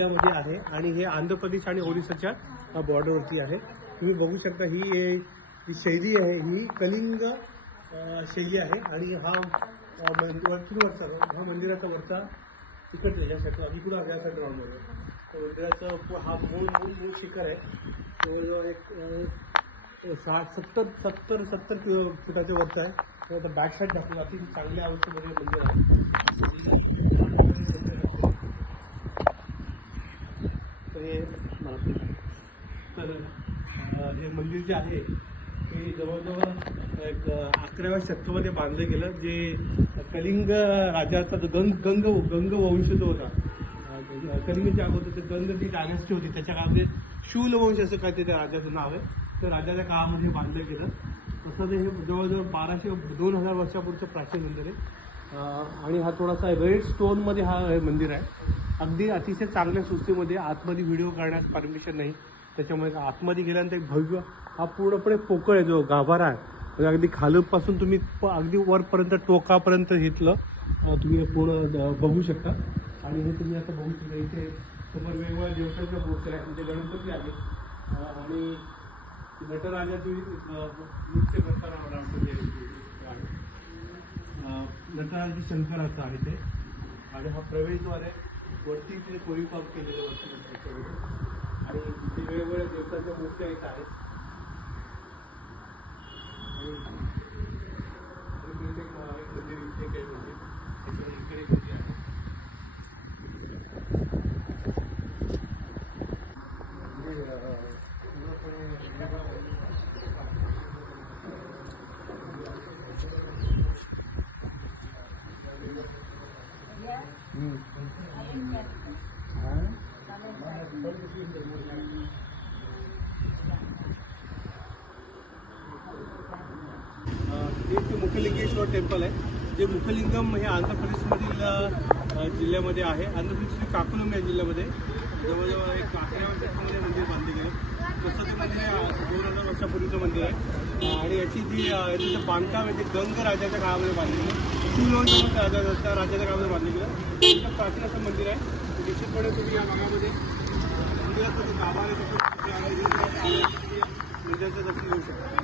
जिल्ह्यामध्ये आहे आणि हे आंध्र प्रदेश आणि ओरिसाच्या बॉर्डरवरती आहे। तुम्ही बघू शकता ही शैली आहे, ही कलिंग शैली आहे आणि हा मंदिराचा वरचा तिकडे यासाठी इकडून यासाठी राहून मंदिराचं हा मूळ शिखर आहे। जवळजवळ एक 60-70 फुटाच्या वरचा आहे। तर आता बॅक साईड दाखवलं, अति चांगल्या अवस्थेमध्ये मंदिर आहे। तर हे मंदिर जे आहे ते जवळजवळ एक 11व्या शतकामध्ये बांधलं गेलं, जे कलिंग राजाचा जो गंग वंश जो होता, कलिंगच्या अगोदर ते गंग जी डायनेस्टी होती त्याच्या काळामध्ये शूलवंश असं काय ते त्या राजाचं नाव आहे, तर राजाच्या काळामध्ये बांधलं गेलं। तसं ते हे जवळजवळ 1200-2000 वर्षापूर्वीचं प्राचीन मंदिर आहे आणि हा थोडासा रेड स्टोनमध्ये हा मंदिर आहे। अगदी अतिशय चांगल्या सुस्तीमध्ये आतमध्ये व्हिडिओ काढण्यास परमिशन नाही, त्याच्यामुळे आतमध्ये गेल्यानंतर एक भव्य हा पूर्णपणे पोकळ आहे जो गाभारा आहे, म्हणजे अगदी खालपासून तुम्ही अगदी वरपर्यंत टोकापर्यंत घेतलं तुम्ही पूर्ण बघू शकता। आणि हे तुम्ही आता बघू शकता इथे समोर वेगवेगळ्या देवतांच्या मूर्त्या आहेत, म्हणजे गणपती आहेत आणि नटराजाची नृत्य करताना मला वाटतं नटराजाची शंकराचं आहे ते। आणि हा प्रवेशद्वार आहे, वरती ते कोरीव काम केलेलं वरती आणि तिथे वेगवेगळ्या देवतांच्या मूर्त्या इथं आहेत। हे मुखलिंगेश्वर टेम्पल आहे, जे मुखलिंगम हे आंध्र प्रदेशमधील जिल्ह्यामध्ये आहे। आंध्र प्रदेश श्रीकाकुलम या जिल्ह्यामध्ये जवळजवळ एक 11व्या शतकामध्ये मंदिर बांधले गेलं। तसं ते मंदिर 2000 वर्षापूर्वीचं मंदिर आहे आणि याची जी बांधकाम आहे ते गंग राजाच्या काळामध्ये बांधले गेलं, शूलवंश राजाच्या काळामध्ये बांधले गेलं। एकदम प्राचीन असं मंदिर आहे। निश्चितपणे तुम्ही या भागामध्ये मंदिराचं गाभारा आहे, मंदिराचं दर्शन घेऊ शकता।